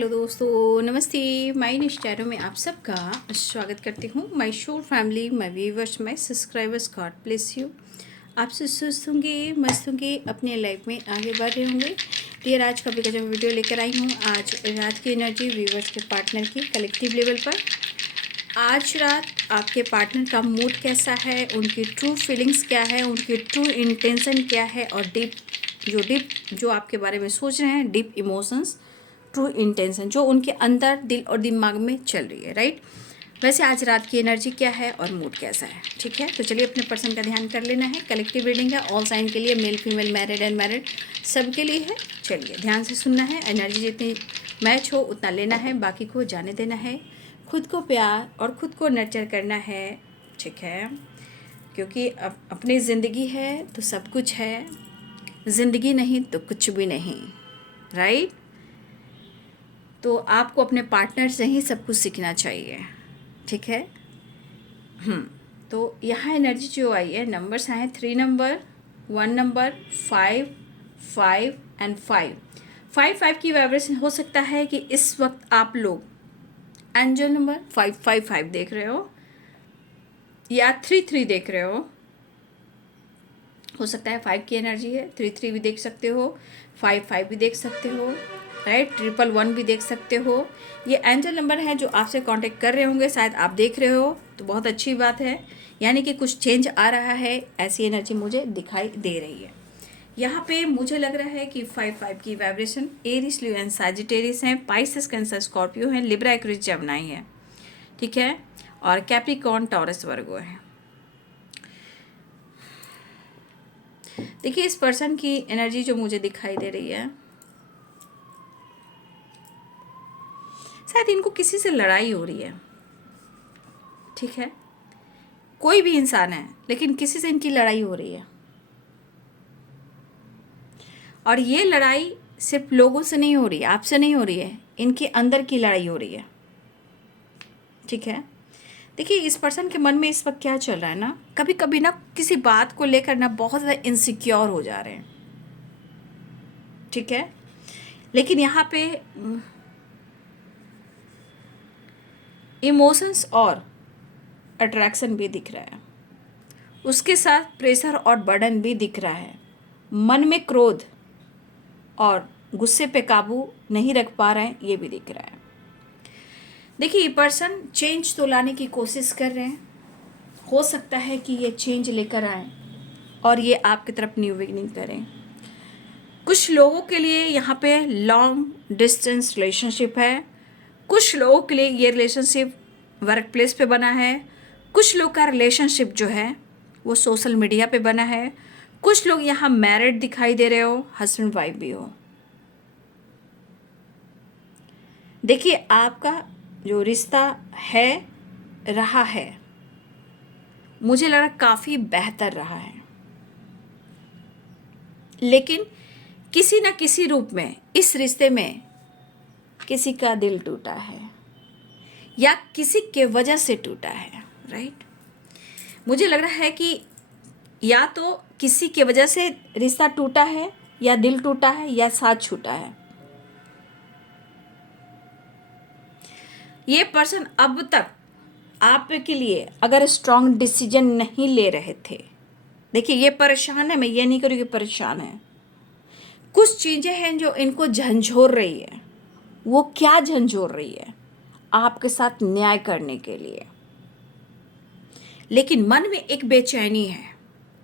Hello दोस्तों, नमस्ते। My निष्ठारों में आप सबका स्वागत करती हूँ। माय शोर family, my viewers, my subscribers, God bless you. आप सब सुस्त होंगे, मस्त होंगे, अपने लाइफ में आगे बढ़ रहे होंगे। फिर आज का जो वीडियो लेकर आई हूँ, आज रात की एनर्जी व्यूवर्स के पार्टनर की कलेक्टिव लेवल पर। आज रात आपके पार्टनर का मूड कैसा है, उनकी ट्रू फीलिंग्स क्या है, उनकी ट्रू इंटेंशन क्या है, और डीप जो आपके बारे में सोच रहे हैं, डीप इमोशंस, ट्रू इंटेंशन जो उनके अंदर दिल और दिमाग में चल रही है, राइट। वैसे आज रात की एनर्जी क्या है और मूड कैसा है, ठीक है। तो चलिए अपने पर्सन का ध्यान कर लेना है। कलेक्टिव रीडिंग है, ऑल साइन के लिए, मेल फीमेल, मैरिड अनमैरिड सबके लिए है। चलिए ध्यान से सुनना है, एनर्जी जितनी मैच हो उतना लेना है, बाकी को जाने देना है। खुद को प्यार और खुद को नर्चर करना है, ठीक है, क्योंकि अपनी ज़िंदगी है तो सब कुछ है, ज़िंदगी नहीं तो कुछ भी नहीं, राइट। तो आपको अपने पार्टनर से ही सब कुछ सीखना चाहिए, ठीक है। तो यहाँ एनर्जी जो आई है, नंबर्स आए हैं 3 नंबर, 1 नंबर, 5, 5 एंड 5। 5 की वाइब्रेशन हो सकता है कि इस वक्त आप लोग एंजल नंबर 555 देख रहे हो या 33 देख रहे हो सकता है 5 की एनर्जी है, 33 भी देख सकते हो, 55 भी देख सकते हो, राइट, 111 भी देख सकते हो। ये एंजल नंबर है जो आपसे कांटेक्ट कर रहे होंगे, शायद आप देख रहे हो तो बहुत अच्छी बात है, यानी कि कुछ चेंज आ रहा है, ऐसी एनर्जी मुझे दिखाई दे रही है। यहाँ पे मुझे लग रहा है कि 5 की vibration Aries, Leo and Sagittarius है, पाइसेस, कैंसर, स्कॉर्पियो है, लिब्रा, एक्वेरियस, जेमिनी है, ठीक है, और कैप्रिकॉर्न, टॉरस, वर्गो है। देखिए इस पर्सन की एनर्जी जो मुझे दिखाई दे रही है, शायद इनको किसी से लड़ाई हो रही है, ठीक है। कोई भी इंसान है लेकिन किसी से इनकी लड़ाई हो रही है, और ये लड़ाई सिर्फ लोगों से नहीं हो रही है, आपसे नहीं हो रही है, इनके अंदर की लड़ाई हो रही है, ठीक है। देखिए इस पर्सन के मन में इस वक्त क्या चल रहा है ना, कभी कभी ना किसी बात को लेकर ना बहुत ज़्यादा इनसिक्योर हो जा रहे हैं, ठीक है। लेकिन यहाँ पे इमोशंस और अट्रैक्शन भी दिख रहा है, उसके साथ प्रेशर और बर्डन भी दिख रहा है, मन में क्रोध और गुस्से पे काबू नहीं रख पा रहे हैं, ये भी दिख रहा है। देखिए ये पर्सन चेंज तो लाने की कोशिश कर रहे हैं, हो सकता है कि ये चेंज लेकर आए और ये आपकी तरफ न्यू बिगिनिंग करें। कुछ लोगों के लिए यहाँ पे लॉन्ग डिस्टेंस रिलेशनशिप है, कुछ लोगों के लिए ये रिलेशनशिप वर्क प्लेस पे बना है, कुछ लोग का रिलेशनशिप जो है वो सोशल मीडिया पे बना है, कुछ लोग यहाँ मैरिड दिखाई दे रहे हो, हस्बैंड वाइफ भी हो। देखिए आपका जो रिश्ता है रहा है, मुझे लग रहा काफ़ी बेहतर रहा है, लेकिन किसी न किसी रूप में इस रिश्ते में किसी का दिल टूटा है या किसी के वजह से टूटा है, राइट। मुझे लग रहा है कि या तो किसी के वजह से रिश्ता टूटा है, या दिल टूटा है, या साथ छूटा है। ये पर्सन अब तक आपके लिए अगर स्ट्रॉन्ग डिसीजन नहीं ले रहे थे, देखिए ये परेशान है, मैं ये नहीं करूँगी परेशान है, कुछ चीज़ें हैं जो इनको झंझोर रही है। वो क्या झंझोर रही है? आपके साथ न्याय करने के लिए, लेकिन मन में एक बेचैनी है,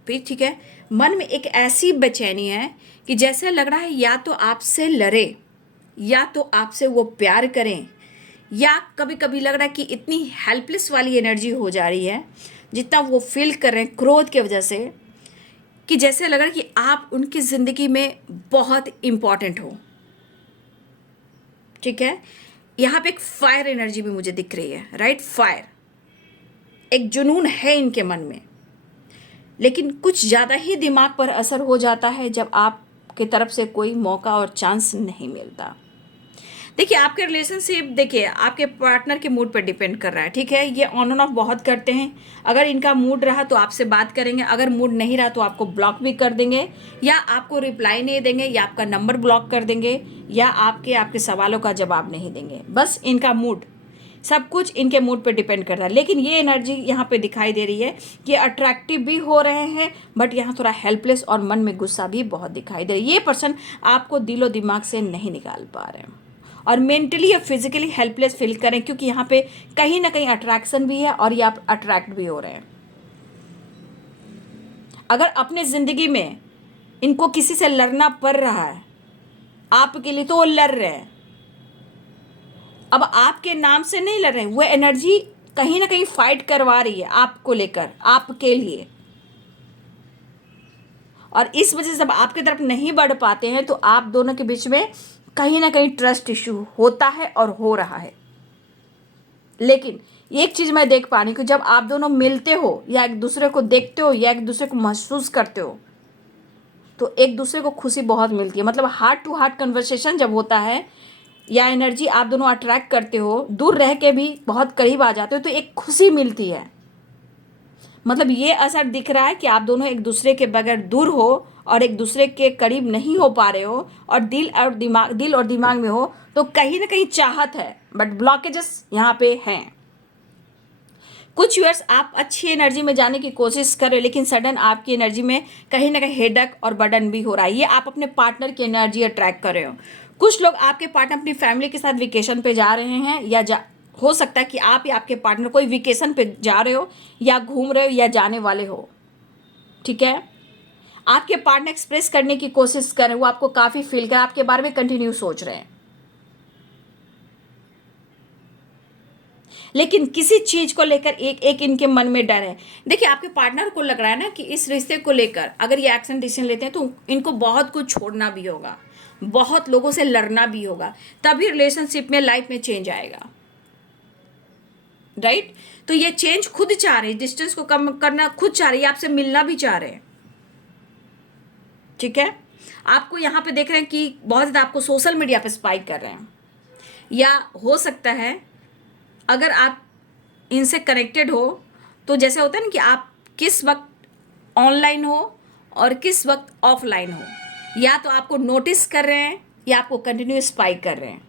फिर ठीक है, मन में एक ऐसी बेचैनी है कि जैसे लग रहा है या तो आपसे लड़े, या तो आपसे वो प्यार करें, या कभी कभी लग रहा है कि इतनी हेल्पलेस वाली एनर्जी हो जा रही है जितना वो फील कर रहे हैं क्रोध की वजह से, कि जैसे लग रहा है कि आप उनकी ज़िंदगी में बहुत इम्पॉर्टेंट हो, ठीक है। यहाँ पे एक फायर एनर्जी भी मुझे दिख रही है, राइट, फायर, एक जुनून है इनके मन में, लेकिन कुछ ज़्यादा ही दिमाग पर असर हो जाता है जब आपकी तरफ से कोई मौका और चांस नहीं मिलता। देखिए आपके रिलेशनशिप, देखिए आपके पार्टनर के मूड पर डिपेंड कर रहा है, ठीक है। ये ऑन एंड ऑफ बहुत करते हैं। अगर इनका मूड रहा तो आपसे बात करेंगे, अगर मूड नहीं रहा तो आपको ब्लॉक भी कर देंगे, या आपको रिप्लाई नहीं देंगे, या आपका नंबर ब्लॉक कर देंगे, या आपके सवालों का जवाब नहीं देंगे। बस इनका मूड, सब कुछ इनके मूड पे डिपेंड करता है। लेकिन ये एनर्जी यहाँ पे दिखाई दे रही है कि अट्रैक्टिव भी हो रहे हैं, बट यहाँ थोड़ा हेल्पलेस और मन में गुस्सा भी बहुत दिखाई दे रहा है। ये पर्सन आपको दिलो दिमाग से नहीं निकाल पा रहे हैं, और मेंटली या फिजिकली हेल्पलेस फील करें, क्योंकि यहाँ पे कहीं ना कहीं अट्रैक्शन भी है और ये आप अट्रैक्ट भी हो रहे हैं। अगर अपने ज़िंदगी में इनको किसी से लड़ना पड़ रहा है आपके लिए, तो वो लड़ रहे हैं। अब आपके नाम से नहीं लड़ रहे हैं, वो एनर्जी कहीं ना कहीं फाइट करवा रही है आपको लेकर, आपके लिए। और इस वजह से जब आपकी तरफ नहीं बढ़ पाते हैं तो आप दोनों के बीच में कहीं ना कहीं ट्रस्ट इशू होता है और हो रहा है। लेकिन एक चीज़ मैं देख पा रही हूँ कि जब आप दोनों मिलते हो, या एक दूसरे को देखते हो, या एक दूसरे को महसूस करते हो, तो एक दूसरे को खुशी बहुत मिलती है। मतलब हार्ट टू हार्ट कन्वर्सेशन जब होता है, या एनर्जी आप दोनों अट्रैक्ट करते हो, दूर रह के भी बहुत करीब आ जाते हो, तो एक खुशी मिलती है। मतलब ये असर दिख रहा है कि आप दोनों एक दूसरे के बगैर दूर हो और एक दूसरे के करीब नहीं हो पा रहे हो, और दिल और दिमाग में हो, तो कहीं ना कहीं चाहत है, बट ब्लॉकेजेस यहाँ पे हैं। कुछ व्यूअर्स आप अच्छी एनर्जी में जाने की कोशिश कर रहे हो, लेकिन सडन आपकी एनर्जी में कहीं ना कहीं हेडक और बर्डन भी हो रहा है। ये आप अपने पार्टनर की एनर्जी अट्रैक्ट कर रहे हो। कुछ लोग आपके पार्टनर अपनी फैमिली के साथ वेकेशन पे जा रहे हैं, या हो सकता है कि आप या आपके पार्टनर कोई वेकेशन पे जा रहे हो, या घूम रहे हो, या जाने वाले हो, ठीक है। आपके पार्टनर एक्सप्रेस करने की कोशिश कर रहे हैं, वो आपको काफ़ी फील कर आपके बारे में कंटिन्यू सोच रहे हैं, लेकिन किसी चीज को लेकर एक एक इनके मन में डर है। देखिए आपके पार्टनर को लग रहा है ना कि इस रिश्ते को लेकर अगर ये एक्शन डिसीजन लेते हैं तो इनको बहुत कुछ छोड़ना भी होगा, बहुत लोगों से लड़ना भी होगा, तभी रिलेशनशिप में, लाइफ में चेंज आएगा, राइट। तो ये चेंज खुद चाह रहे हैं, डिस्टेंस को कम करना खुद चाह रही है, आपसे मिलना भी चाह रहे हैं, ठीक है। आपको यहाँ पे देख रहे हैं कि बहुत ज़्यादा आपको सोशल मीडिया पे स्पाइक कर रहे हैं, या हो सकता है अगर आप इनसे कनेक्टेड हो तो जैसे होता है ना कि आप किस वक्त ऑनलाइन हो और किस वक्त ऑफलाइन हो, या तो आपको नोटिस कर रहे हैं या आपको कंटिन्यू स्पाइक कर रहे हैं।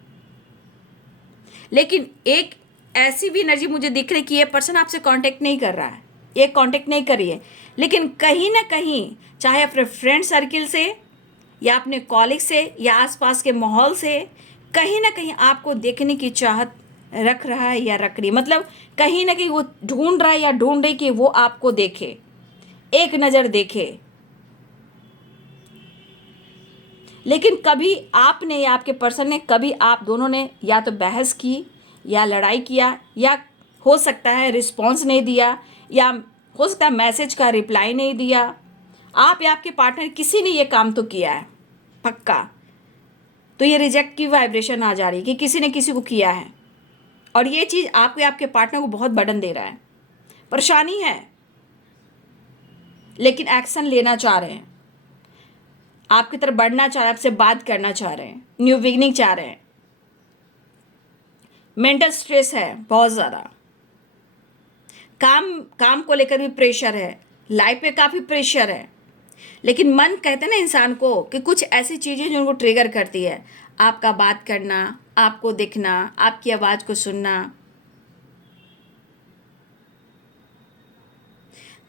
लेकिन एक ऐसी भी एनर्जी मुझे दिख रही है कि ये पर्सन आपसे कांटेक्ट नहीं कर रहा है, ये कांटेक्ट नहीं कर रही है, लेकिन कहीं ना कहीं चाहे अपने फ्रेंड सर्किल से, या अपने कॉलेज से, या आसपास के माहौल से, कहीं ना कहीं आपको देखने की चाहत रख रहा है या रख रही है। मतलब कहीं ना कहीं वो ढूंढ रहा है या ढूंढ रही कि वो आपको देखे, एक नज़र देखे। लेकिन कभी आपने या आपके पर्सन ने, कभी आप दोनों ने या तो बहस की या लड़ाई किया, या हो सकता है रिस्पॉन्स नहीं दिया, या हो सकता है मैसेज का रिप्लाई नहीं दिया। आप या आपके पार्टनर किसी ने ये काम तो किया है पक्का। तो ये रिजेक्ट की वाइब्रेशन आ जा रही है कि किसी ने किसी को किया है, और ये चीज़ आपको या आपके पार्टनर को बहुत बर्डन दे रहा है, परेशानी है, लेकिन एक्शन लेना चाह रहे हैं, आपकी तरफ बढ़ना चाह रहे हैं, आपसे बात करना चाह रहे हैं, न्यू बिगनिंग चाह रहे हैं। मेंटल स्ट्रेस है बहुत ज़्यादा, काम को लेकर भी प्रेशर है, लाइफ में काफ़ी प्रेशर है, लेकिन मन कहते हैं ना इंसान को कि कुछ ऐसी चीज़ें जो उनको ट्रिगर करती है, आपका बात करना, आपको दिखना, आपकी आवाज़ को सुनना।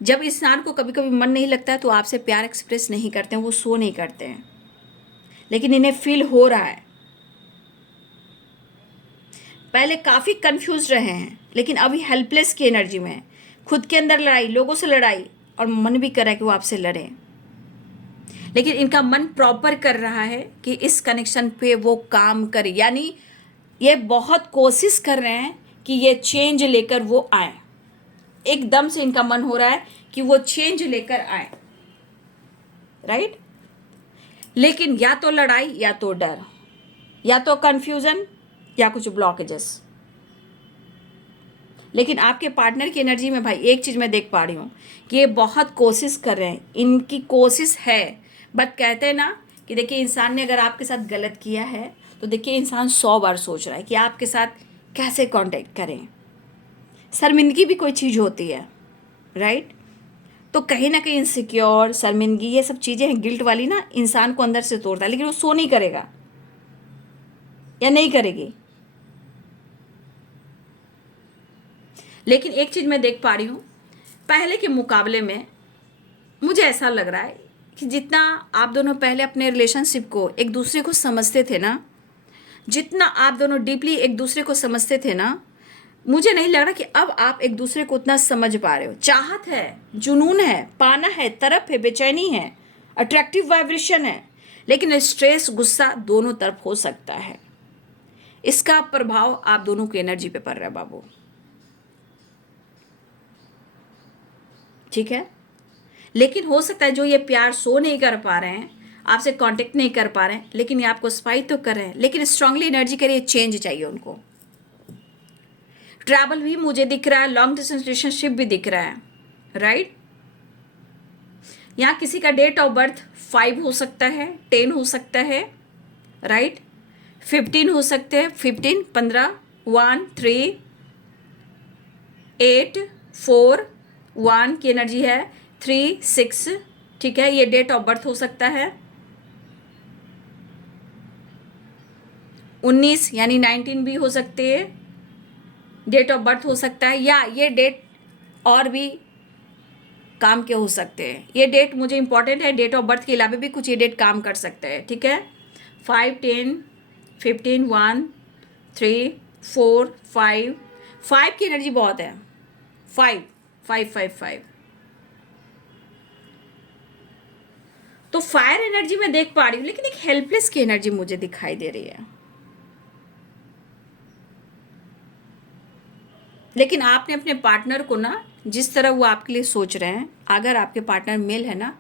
जब इंसान को कभी कभी मन नहीं लगता है तो आपसे प्यार एक्सप्रेस नहीं करते हैं, वो शो नहीं करते हैं, लेकिन इन्हें फील हो रहा है। पहले काफ़ी कंफ्यूज रहे हैं, लेकिन अभी हेल्पलेस की एनर्जी में, खुद के अंदर लड़ाई, लोगों से लड़ाई, और मन भी कर रहा है कि वो आपसे लड़ें, लेकिन इनका मन प्रॉपर कर रहा है कि इस कनेक्शन पे वो काम करे। यानी ये बहुत कोशिश कर रहे हैं कि ये चेंज लेकर वो आए, एकदम से इनका मन हो रहा है कि वो चेंज लेकर आए, राइट। लेकिन या तो लड़ाई, या तो डर, या तो कंफ्यूजन, या कुछ ब्लॉकेजेस। लेकिन आपके पार्टनर की एनर्जी में भाई एक चीज़ मैं देख पा रही हूँ कि ये बहुत कोशिश कर रहे हैं, इनकी कोशिश है, बट कहते हैं ना कि देखिए इंसान ने अगर आपके साथ गलत किया है तो देखिए इंसान 100 बार सोच रहा है कि आपके साथ कैसे कांटेक्ट करें। शर्मिंदगी भी कोई चीज़ होती है, राइट? तो कहीं ना कहीं इनसिक्योर, शर्मिंदगी, ये सब चीज़ें हैं गिल्ट वाली ना, इंसान को अंदर से तोड़ता है, लेकिन वो सो नहीं करेगा या नहीं करेगी। लेकिन एक चीज़ मैं देख पा रही हूँ, पहले के मुकाबले में मुझे ऐसा लग रहा है कि जितना आप दोनों पहले अपने रिलेशनशिप को एक दूसरे को समझते थे ना, जितना आप दोनों डीपली एक दूसरे को समझते थे ना, मुझे नहीं लग रहा कि अब आप एक दूसरे को उतना समझ पा रहे हो। चाहत है, जुनून है, पाना है, तरफ है, बेचैनी है, अट्रैक्टिव वाइब्रेशन है, लेकिन स्ट्रेस, गुस्सा दोनों तरफ हो सकता है। इसका प्रभाव आप दोनों की एनर्जी पे पड़ रहा है बाबू, ठीक है? लेकिन हो सकता है जो ये प्यार शो नहीं कर पा रहे हैं, आपसे कांटेक्ट नहीं कर पा रहे हैं, लेकिन ये आपको स्पाई तो कर रहे हैं, लेकिन स्ट्रांगली एनर्जी करिए, चेंज चाहिए उनको। ट्रैवल भी मुझे दिख रहा है, लॉन्ग डिस्टेंस रिलेशनशिप भी दिख रहा है, राइट? यहाँ किसी का डेट ऑफ बर्थ 5 हो सकता है, 10 हो सकता है, राइट? 15 हो सकते हैं, 15, 15, 1, 3, 8, 4, 1 की एनर्जी है, 3, 6, ठीक है? ये डेट ऑफ बर्थ हो सकता है। 19 यानी 19 भी हो सकते हैं, डेट ऑफ बर्थ हो सकता है, या ये डेट और भी काम के हो सकते हैं। ये डेट मुझे इंपॉर्टेंट है, डेट ऑफ बर्थ के अलावा भी कुछ ये डेट काम कर सकते हैं, ठीक है? 5, 10, 15, 1, 3, 4, 5, 5 की एनर्जी बहुत है, 5, 5, 5, 5। तो फायर एनर्जी मैं देख पा रही हूँ, लेकिन एक हेल्पलेस की एनर्जी मुझे दिखाई दे रही है। लेकिन आपने अपने पार्टनर को ना, जिस तरह वो आपके लिए सोच रहे हैं, अगर आपके पार्टनर मेल है ना,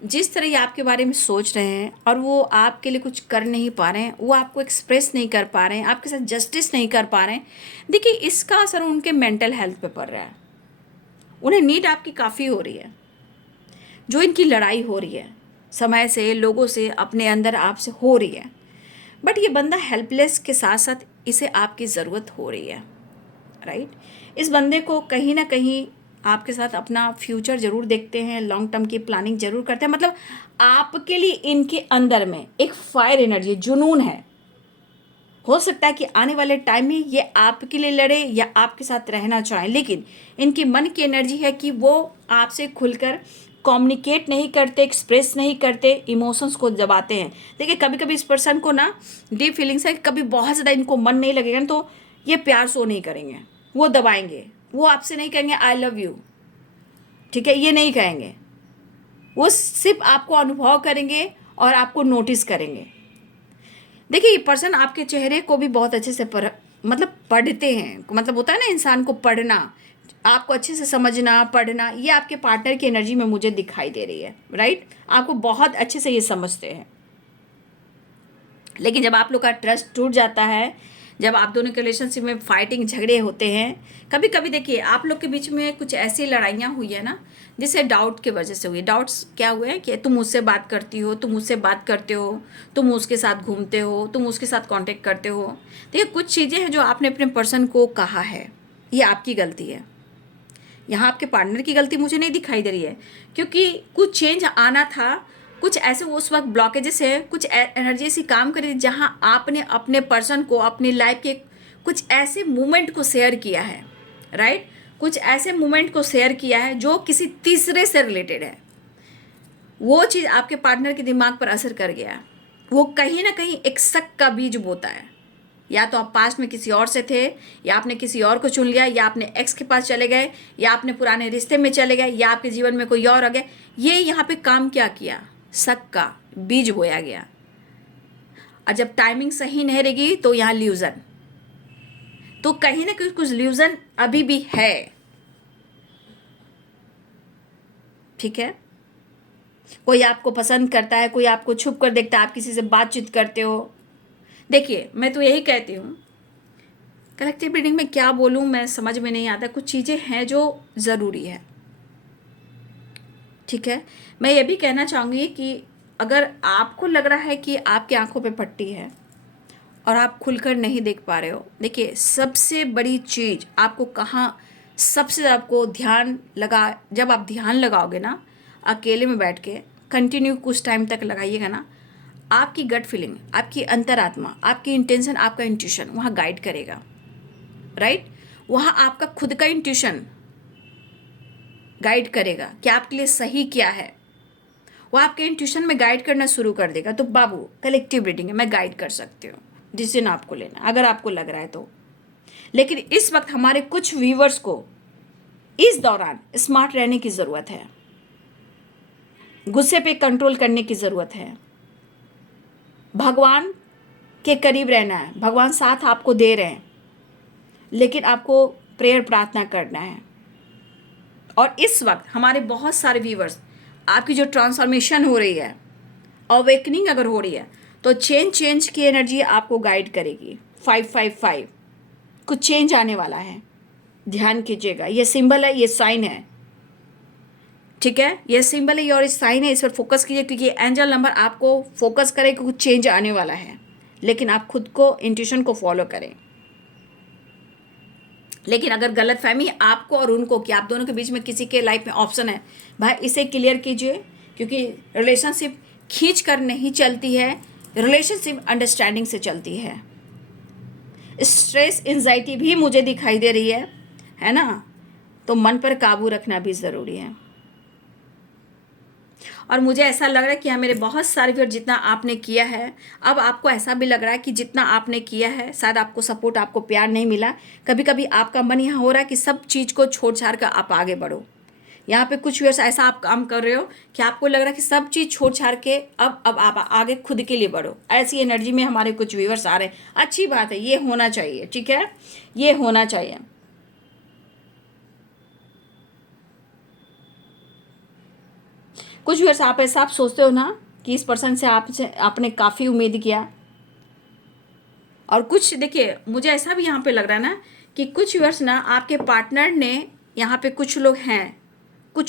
जिस तरह ये आपके बारे में सोच रहे हैं और वो आपके लिए कुछ कर नहीं पा रहे हैं, वो आपको एक्सप्रेस नहीं कर पा रहे हैं, आपके साथ जस्टिस नहीं कर पा रहे हैं, देखिए इसका असर उनके मेंटल हेल्थ पे पड़ रहा है। उन्हें नीड आपकी काफ़ी हो रही है। जो इनकी लड़ाई हो रही है समय से, लोगों से, अपने अंदर आपसे हो रही है, बट ये बंदा हेल्पलेस के साथ साथ इसे आपकी ज़रूरत हो रही है, राइट? इस बंदे को कहीं ना कहीं आपके साथ अपना फ्यूचर ज़रूर देखते हैं, लॉन्ग टर्म की प्लानिंग ज़रूर करते हैं, मतलब आपके लिए इनके अंदर में एक फायर एनर्जी, जुनून है। हो सकता है कि आने वाले टाइम में ये आपके लिए लड़े या आपके साथ रहना चाहें, लेकिन इनकी मन की एनर्जी है कि वो आपसे खुलकर कम्युनिकेट नहीं करते, एक्सप्रेस नहीं करते, इमोशंस को दबाते हैं। देखिए कभी कभी इस पर्सन को ना डीप फीलिंग्स है कि कभी बहुत ज़्यादा इनको मन नहीं लगेगा ना, तो ये प्यार शो नहीं करेंगे, वो दबाएंगे, वो आपसे नहीं कहेंगे आई लव यू, ठीक है? ये नहीं कहेंगे, वो सिर्फ आपको अनुभव करेंगे और आपको नोटिस करेंगे। देखिए ये पर्सन आपके चेहरे को भी बहुत अच्छे से मतलब पढ़ते हैं, मतलब होता है ना इंसान को पढ़ना, आपको अच्छे से समझना, पढ़ना, ये आपके पार्टनर की एनर्जी में मुझे दिखाई दे रही है, राइट? आपको बहुत अच्छे से ये समझते हैं। लेकिन जब आप लोग का ट्रस्ट टूट जाता है, जब आप दोनों के रिलेशनशिप में फाइटिंग, झगड़े होते हैं, कभी कभी देखिए आप लोग के बीच में कुछ ऐसी लड़ाइयाँ हुई है ना, जिसे डाउट की वजह से हुई। डाउट्स क्या हुए हैं कि तुम मुझसे बात करती हो, तुम मुझसे बात करते हो, तुम उसके साथ घूमते हो, तुम उसके साथ कांटेक्ट करते हो। देखिए कुछ चीज़ें हैं जो आपने अपने पर्सन को कहा है, ये आपकी गलती है। यहाँ आपके पार्टनर की गलती मुझे नहीं दिखाई दे रही है, क्योंकि कुछ चेंज आना था, कुछ ऐसे उस वक्त ब्लॉकेजेस है, कुछ एनर्जी ऐसी काम करी जहाँ आपने अपने पर्सन को अपनी लाइफ के कुछ ऐसे मोमेंट को शेयर किया है, राइट? कुछ ऐसे मोमेंट को शेयर किया है जो किसी तीसरे से रिलेटेड है। वो चीज़ आपके पार्टनर के दिमाग पर असर कर गया, वो कहीं ना कहीं एक शक का बीज बोता है। या तो आप पास्ट में किसी और से थे, या आपने किसी और को चुन लिया, या आपने एक्स के पास चले गए, या आपने पुराने रिश्ते में चले गए, या आपके जीवन में कोई और आ गया। ये यहाँ पे काम क्या किया? शक का बीज बोया गया। और जब टाइमिंग सही नहीं रहेगी तो यहाँ ल्यूजन, तो कहीं ना कहीं कुछ ल्यूजन अभी भी है, ठीक है? कोई आपको पसंद करता है, कोई आपको छुप कर देखता है, आप किसी से बातचीत करते हो। देखिए मैं तो यही कहती हूँ, कलेक्टिव रीडिंग में क्या बोलूँ मैं समझ में नहीं आता, कुछ चीज़ें हैं जो ज़रूरी है, ठीक है? मैं ये भी कहना चाहूँगी कि अगर आपको लग रहा है कि आपकी आंखों पे पट्टी है और आप खुलकर नहीं देख पा रहे हो। देखिए, सबसे बड़ी चीज़ आपको कहाँ सबसे आपको ध्यान लगा, जब आप ध्यान लगाओगे ना अकेले में बैठ के, कंटिन्यू कुछ टाइम तक लगाइएगा ना, आपकी गट फीलिंग, आपकी अंतरात्मा, आपकी इंटेंशन, आपका इंट्यूशन वहाँ गाइड करेगा। राइट, वहाँ आपका खुद का इंट्यूशन गाइड करेगा कि आपके लिए सही क्या है। वो आपके इंट्यूशन में गाइड करना शुरू कर देगा। तो बाबू, कलेक्टिव रीडिंग है, मैं गाइड कर सकती हूँ डिसीजन आपको लेना, अगर आपको लग रहा है तो। लेकिन इस वक्त हमारे कुछ व्यूवर्स को इस दौरान स्मार्ट रहने की ज़रूरत है, गुस्से पे कंट्रोल करने की ज़रूरत है, भगवान के करीब रहना है। भगवान साथ आपको दे रहे हैं, लेकिन आपको प्रेयर प्रार्थना करना है। और इस वक्त हमारे बहुत सारे व्यूवर्स, आपकी जो ट्रांसफॉर्मेशन हो रही है, अवेकनिंग अगर हो रही है, तो चेंज की एनर्जी आपको गाइड करेगी। 555 कुछ चेंज आने वाला है, ध्यान कीजिएगा। ये सिंबल है, ये साइन है, ठीक है, ये सिंबल है और इस साइन है, इस पर फोकस कीजिए, क्योंकि एंजल नंबर आपको फोकस करे कि कुछ चेंज आने वाला है। लेकिन आप खुद को, इंट्यूशन को फॉलो करें। लेकिन अगर गलत फहमी आपको और उनको कि आप दोनों के बीच में किसी के लाइफ में ऑप्शन है, भाई इसे क्लियर कीजिए, क्योंकि रिलेशनशिप खींच कर नहीं चलती है, रिलेशनशिप अंडरस्टैंडिंग से चलती है। स्ट्रेस, एंजाइटी भी मुझे दिखाई दे रही है ना, तो मन पर काबू रखना भी ज़रूरी है। और मुझे ऐसा लग रहा है कि हाँ, मेरे बहुत सारे व्यूअर, जितना आपने किया है, अब आपको ऐसा भी लग रहा है कि जितना आपने किया है शायद आपको सपोर्ट, आपको प्यार नहीं मिला। कभी कभी आपका मन यहाँ हो रहा है कि सब चीज़ को छोड़ छाड़ कर आप आगे बढ़ो। यहाँ पे कुछ व्यूअर्स ऐसा आप काम कर रहे हो कि आपको लग रहा है कि सब चीज़ छोड़ छाड़ के अब आप आगे खुद के लिए बढ़ो। ऐसी एनर्जी में हमारे कुछ व्यूअर्स आ रहे हैं। अच्छी बात है, ये होना चाहिए, ठीक है, ये होना चाहिए। कुछ व्यूअर्स आप ऐसा आप सोचते हो ना कि इस पर्सन से आपने काफ़ी उम्मीद किया। और कुछ देखिए, मुझे ऐसा भी यहाँ पे लग रहा है ना कि कुछ व्यूअर्स ना आपके पार्टनर ने, यहाँ पे कुछ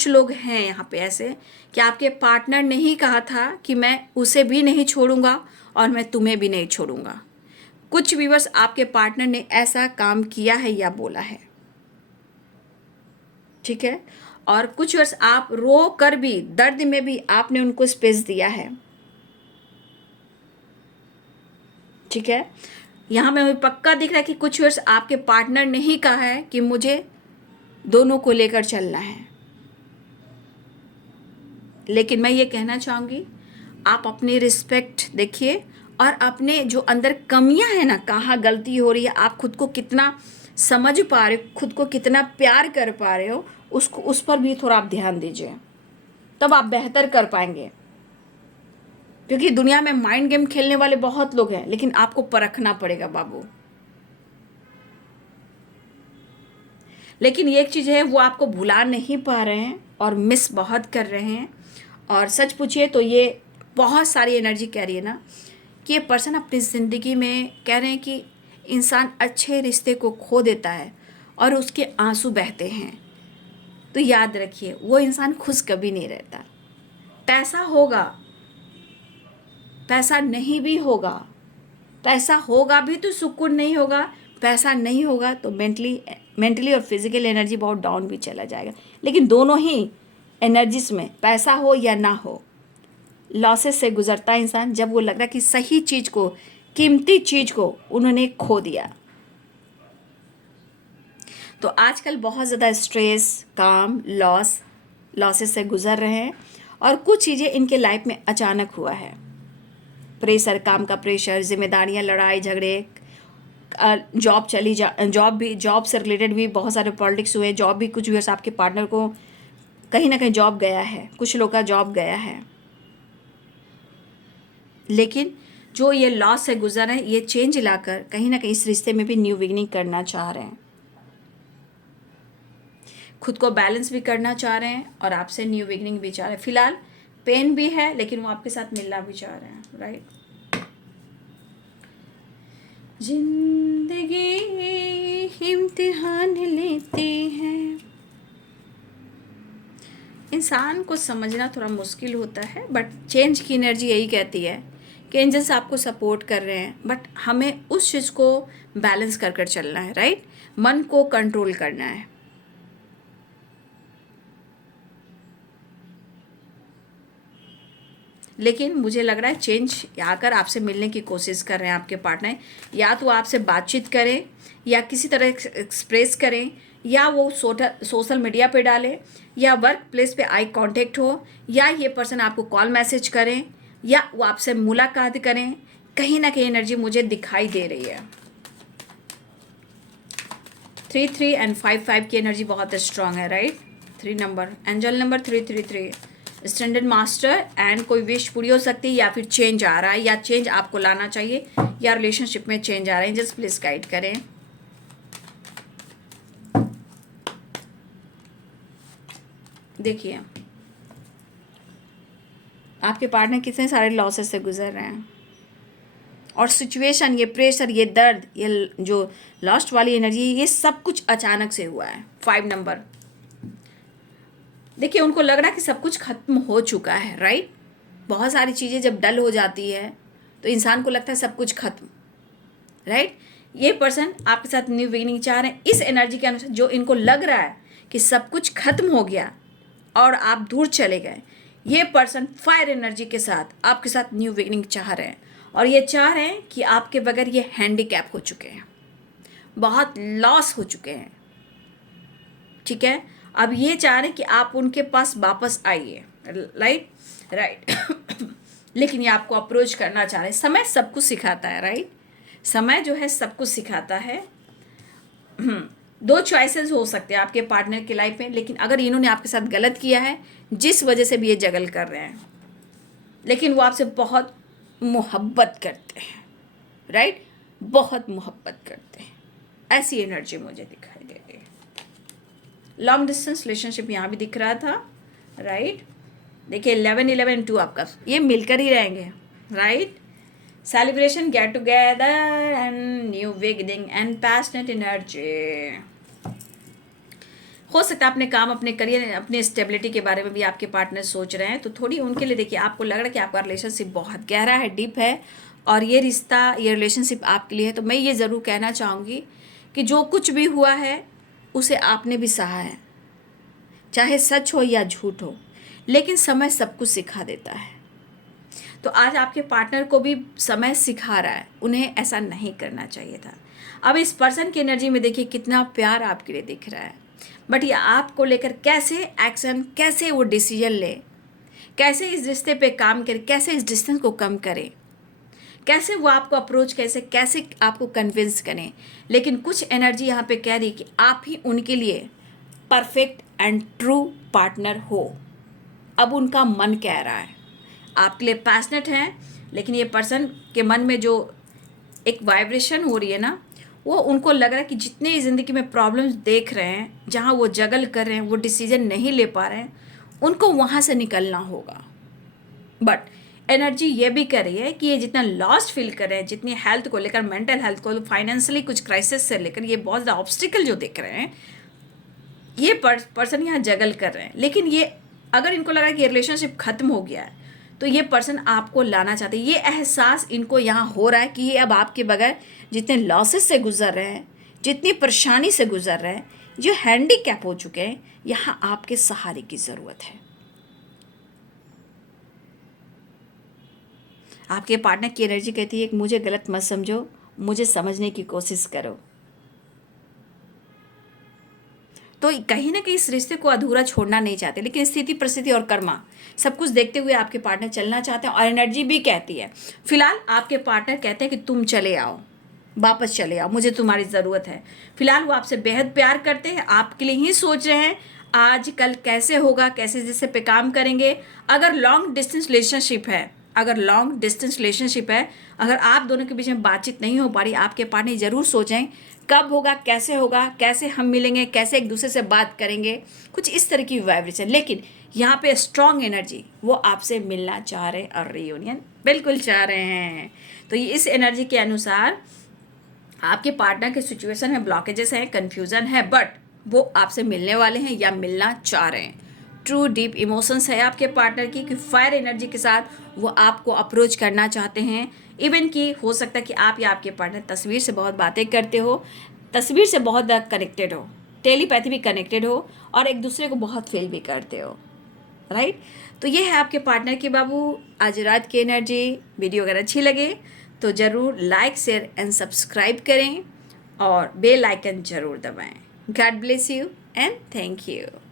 लोग हैं यहाँ पे ऐसे कि आपके पार्टनर ने ही कहा था कि मैं उसे भी नहीं छोड़ूंगा और मैं तुम्हें भी नहीं छोड़ूंगा। कुछ व्यूअर्स आपके पार्टनर ने ऐसा काम किया है या बोला है, ठीक है। और कुछ व्यूअर्स आप रो कर भी, दर्द में भी आपने उनको स्पेस दिया है, ठीक है। यहाँ में हमें पक्का दिख रहा है कि कुछ व्यूअर्स आपके पार्टनर ने ही कहा है कि मुझे दोनों को लेकर चलना है। लेकिन मैं ये कहना चाहूँगी, आप अपनी रिस्पेक्ट देखिए और अपने जो अंदर कमियां हैं ना, कहाँ गलती हो रही है, आप खुद को कितना समझ पा रहे हो, खुद को कितना प्यार कर पा रहे हो, उसको, उस पर भी थोड़ा आप ध्यान दीजिए, तब आप बेहतर कर पाएंगे। क्योंकि दुनिया में माइंड गेम खेलने वाले बहुत लोग हैं, लेकिन आपको परखना पड़ेगा बाबू। लेकिन एक चीज़ है, वो आपको भुला नहीं पा रहे हैं और मिस बहुत कर रहे हैं। और सच पूछिए तो ये बहुत सारी एनर्जी कह रही है ना कि ये पर्सन अपनी ज़िंदगी में कह रहे हैं कि इंसान अच्छे रिश्ते को खो देता है और उसके आंसू बहते हैं। तो याद रखिए, वो इंसान खुश कभी नहीं रहता। पैसा होगा, पैसा नहीं भी होगा, पैसा होगा भी तो सुकून नहीं होगा, पैसा नहीं होगा तो मेंटली और फिजिकल एनर्जी बहुत डाउन भी चला जाएगा। लेकिन दोनों ही एनर्जीज में, पैसा हो या ना हो, लॉसेस से गुजरता है इंसान जब वो लग रहा है कि सही चीज़ को, कीमती चीज़ को उन्होंने खो दिया। तो आजकल बहुत ज़्यादा स्ट्रेस, काम, लॉसेस से गुजर रहे हैं और कुछ चीज़ें इनके लाइफ में अचानक हुआ है। प्रेशर, काम का प्रेशर, जिम्मेदारियां, लड़ाई झगड़े, जॉब से रिलेटेड भी बहुत सारे पॉलिटिक्स हुए। जॉब भी कुछ व्यूअर्स आपके पार्टनर को कहीं ना कहीं जॉब गया है, कुछ लोग का जॉब गया है। लेकिन जो ये लॉस से गुजर रहे हैं, ये चेंज लाकर कहीं ना कहीं इस रिश्ते में भी न्यू बिगिनिंग करना चाह रहे हैं, खुद को बैलेंस भी करना चाह रहे हैं और आपसे न्यू बिगिनिंग भी चाह रहे हैं। फिलहाल पेन भी है, लेकिन वो आपके साथ मिलना भी चाह रहे हैं। राइट, जिंदगी इम्तिहान लेती है। इंसान को समझना थोड़ा मुश्किल होता है, बट चेंज की एनर्जी यही कहती है कि एंजल्स आपको सपोर्ट कर रहे हैं, बट हमें उस चीज़ को बैलेंस कर कर चलना है, राइट। मन को कंट्रोल करना है। लेकिन मुझे लग रहा है चेंज आकर आपसे मिलने की कोशिश कर रहे हैं आपके पार्टनर। या तो आपसे बातचीत करें, या किसी तरह एक्सप्रेस करें, या वो सोशल मीडिया पे डालें, या वर्क प्लेस पे आई कांटेक्ट हो, या ये पर्सन आपको कॉल मैसेज करें, या वो आपसे मुलाकात करें। कहीं ना कहीं एनर्जी मुझे दिखाई दे रही है। 3 एंड 5 की एनर्जी बहुत स्ट्रांग है, right. 3 number, angel number 333, standard master. And कोई विश पूरी हो सकती है, या फिर चेंज आ रहा है, या चेंज आपको लाना चाहिए, या रिलेशनशिप में चेंज आ रहा है। जस्ट प्लीज गाइड करें। देखिए आपके पार्टनर कितने सारे लॉसेस से गुजर रहे हैं, और सिचुएशन, ये प्रेशर, ये दर्द, ये जो लॉस्ट वाली एनर्जी, ये सब कुछ अचानक से हुआ है। 5 नंबर, देखिए उनको लग रहा है कि सब कुछ खत्म हो चुका है, राइट। बहुत सारी चीज़ें जब डल हो जाती है तो इंसान को लगता है सब कुछ खत्म, राइट। ये पर्सन आपके साथ न्यू बिगिनिंग चाह रहे हैं इस एनर्जी के अनुसार। जो इनको लग रहा है कि सब कुछ खत्म हो गया और आप दूर चले गए, ये पर्सन फायर एनर्जी के साथ आपके साथ न्यू बिगिनिंग चाह रहे हैं। और ये चाह रहे हैं कि आपके बगैर ये हैंडीकैप हो चुके हैं, बहुत लॉस हो चुके हैं, ठीक है। अब ये चाह रहे हैं कि आप उनके पास वापस आइए, राइट। लेकिन ये आपको अप्रोच करना चाह रहे हैं। समय सब कुछ सिखाता है, राइट। समय जो है सब कुछ सिखाता है। 2 चॉइसेस हो सकते हैं आपके पार्टनर की लाइफ में, लेकिन अगर इन्होंने आपके साथ गलत किया है, जिस वजह से भी ये जगल कर रहे हैं, लेकिन वो आपसे बहुत मोहब्बत करते हैं, राइट। बहुत मोहब्बत करते हैं, ऐसी एनर्जी मुझे दिखाई दे रही है। लॉन्ग डिस्टेंस रिलेशनशिप यहाँ भी दिख रहा था, राइट। देखिए 11 2 आपका, ये मिलकर ही रहेंगे, right. Celebration, get together and new beginning and passionate energy. हो सकता है अपने काम, अपने करियर, अपनी स्टेबिलिटी के बारे में भी आपके पार्टनर सोच रहे हैं, तो थोड़ी उनके लिए देखिए आपको लग रहा है कि आपका रिलेशनशिप बहुत गहरा है, डीप है, और ये रिश्ता, ये रिलेशनशिप आपके लिए है। तो मैं ये ज़रूर कहना चाहूँगी कि जो कुछ भी हुआ है उसे आपने भी सहा है, चाहे सच हो या झूठ हो, लेकिन समय सब कुछ सिखा देता है। तो आज आपके पार्टनर को भी समय सिखा रहा है, उन्हें ऐसा नहीं करना चाहिए था। अब इस पर्सन की एनर्जी में देखिए कितना प्यार आपके लिए दिख रहा है, बट ये आपको लेकर कैसे एक्शन, कैसे वो डिसीजन ले, कैसे इस रिश्ते पे काम करे, कैसे इस डिस्टेंस को कम करे, कैसे वो आपको अप्रोच, कैसे आपको कन्विंस करें। लेकिन कुछ एनर्जी यहाँ पे कह रही कि आप ही उनके लिए परफेक्ट एंड ट्रू पार्टनर हो। अब उनका मन कह रहा है, आपके लिए पैशनेट हैं, लेकिन ये पर्सन के मन में जो एक वाइब्रेशन हो रही है ना, वो उनको लग रहा है कि जितने ज़िंदगी में प्रॉब्लम्स देख रहे हैं, जहाँ वो जगल कर रहे हैं, वो डिसीजन नहीं ले पा रहे हैं, उनको वहाँ से निकलना होगा। बट एनर्जी ये भी कर रही है कि ये जितना लॉस्ट फील कर रहे हैं, जितनी हेल्थ को लेकर, मेंटल हेल्थ को, फाइनेंशियली कुछ क्राइसिस से लेकर, ये बहुत ज़्यादा ऑब्स्टिकल जो देख रहे हैं, ये पर्सन यहाँ जगल कर रहे हैं। लेकिन ये अगर इनको लगा कि रिलेशनशिप ख़त्म हो गया है, तो ये पर्सन आपको लाना चाहते हैं। ये एहसास इनको यहाँ हो रहा है कि ये अब आपके बगैर जितने लॉसेस से गुजर रहे हैं, जितनी परेशानी से गुजर रहे हैं, जो हैंडीकैप हो चुके हैं, यहाँ आपके सहारे की ज़रूरत है। आपके पार्टनर की एनर्जी कहती है कि मुझे गलत मत समझो, मुझे समझने की कोशिश करो। तो कहीं ना कहीं इस रिश्ते को अधूरा छोड़ना नहीं चाहते, लेकिन स्थिति, परिस्थिति और कर्मा सब कुछ देखते हुए आपके पार्टनर चलना चाहते हैं। और एनर्जी भी कहती है, फिलहाल आपके पार्टनर कहते हैं कि तुम चले आओ, वापस चले आओ, मुझे तुम्हारी ज़रूरत है। फिलहाल वो आपसे बेहद प्यार करते हैं, आपके लिए ही सोच रहे हैं आज कल कैसे होगा, कैसे जिससे पे काम करेंगे। अगर लॉन्ग डिस्टेंस रिलेशनशिप है, अगर आप दोनों के बीच में बातचीत नहीं हो पा रही, आपके पार्टनर ज़रूर सोचें कब होगा, कैसे हम मिलेंगे, कैसे एक दूसरे से बात करेंगे, कुछ इस तरह की वाइब्रेशन। लेकिन यहाँ पे स्ट्रॉन्ग एनर्जी, वो आपसे मिलना चाह रहे हैं और रियूनियन बिल्कुल चाह रहे हैं। तो ये इस एनर्जी के अनुसार आपके पार्टनर के सिचुएशन में ब्लॉकेजेस हैं, कन्फ्यूज़न है, बट वो आपसे मिलने वाले हैं या मिलना चाह रहे हैं। ट्रू डीप इमोशंस है आपके पार्टनर की, कि फायर एनर्जी के साथ वो आपको अप्रोच करना चाहते हैं। इवन कि हो सकता है कि आप या आपके पार्टनर तस्वीर से बहुत बातें करते हो, तस्वीर से बहुत कनेक्टेड हो, टेलीपैथी भी कनेक्टेड हो, और एक दूसरे को बहुत फील भी करते हो, राइट। तो ये है आपके पार्टनर की बाबू आज रात की एनर्जी। वीडियो अगर अच्छी लगे तो ज़रूर लाइक शेयर एंड सब्सक्राइब करें और बेल आइकन ज़रूर दबाएं। God bless you and thank you.